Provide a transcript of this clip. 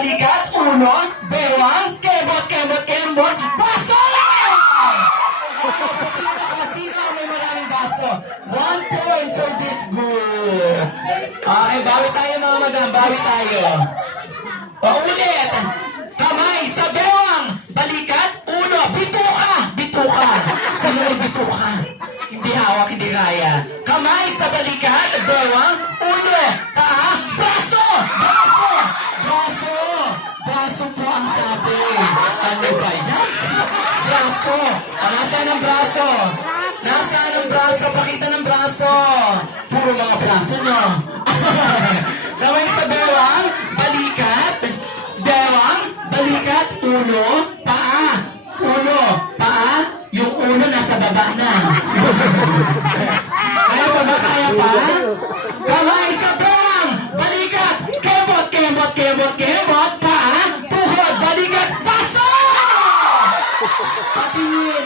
balikat, uno, bewang, kembot, kembot, kembot, baso! Sino ang may maraming baso? 1 point for this group. Okay, bawi tayo mga madam, bawi tayo. Ulit! Kamay sa bewang, balikat, uno, bituka, bituka. Sino may bituka? Hindi hawak, hindi kaya. Kamay sa balikat, bewang, uno, paa, braso! Braso! Braso! Braso po ang sabi. Ano ba yan? Braso! Nasaan ang braso? Nasaan ang braso? Pakita ng braso. Puro mga braso, no? Kamay sa bewang, balikat, bewang, balikat, uno, paa, uno, paa, yung uno nasa baba na. Kaya pa ba? Kaya pa? Kamay sa bewang, balikat, kembot, kembot, kembot, kembot, paa, tuhod, balikat, paso! Patingin,